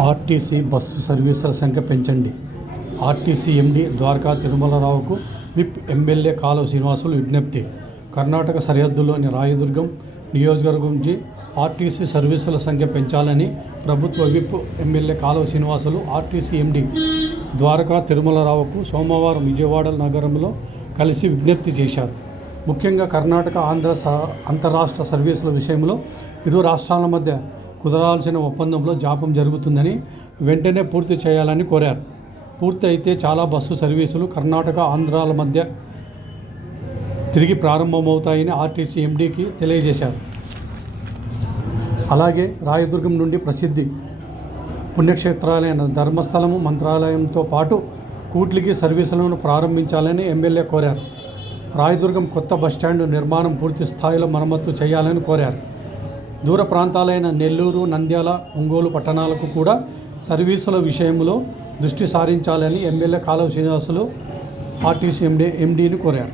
RTC bus సర్వీసుల సంఖ్య పెంచండి. ఆర్టీసీ ఎండీ ద్వారకా తిరుమలరావుకు విప్ ఎమ్మెల్యే కాలువ శ్రీనివాసులు విజ్ఞప్తి. కర్ణాటక సరిహద్దులోని రాయదుర్గం నియోజకవర్గం నుంచి ఆర్టీసీ సర్వీసుల సంఖ్య పెంచాలని ప్రభుత్వ whip MLA Kaluva Srinivasulu RTC MD Dwaraka తిరుమలరావుకు సోమవారం విజయవాడ నగరంలో కలిసి విజ్ఞప్తి చేశారు. ముఖ్యంగా కర్ణాటక ఆంధ్ర అంతరాష్ట్ర సర్వీసుల విషయంలో ఇరు రాష్ట్రాల మధ్య కుదరాల్సిన ఒప్పందంలో జాప్యం జరుగుతుందని వెంటనే పూర్తి చేయాలని కోరారు. పూర్తి అయితే చాలా బస్సు సర్వీసులు కర్ణాటక ఆంధ్రాల మధ్య తిరిగి ప్రారంభమవుతాయని ఆర్టీసీ ఎండీకి తెలియజేశారు. అలాగే రాయదుర్గం నుండి ప్రసిద్ధి పుణ్యక్షేత్రాలైన ధర్మస్థలము మంత్రాలయంతో పాటు కూట్లికి సర్వీసులను ప్రారంభించాలని ఎమ్మెల్యే కోరారు. రాయదుర్గం కొత్త బస్టాండ్ నిర్మాణం పూర్తి స్థాయిలో మరమ్మతు చేయాలని కోరారు. దూర ప్రాంతాలైన నెల్లూరు, నంద్యాల, ఒంగోలు పట్టణాలకు కూడా సర్వీసుల విషయంలో దృష్టి సారించాలని ఎమ్మెల్యే కాలువ శ్రీనివాసులు ఆర్టీసీ ఎండీని కోరారు.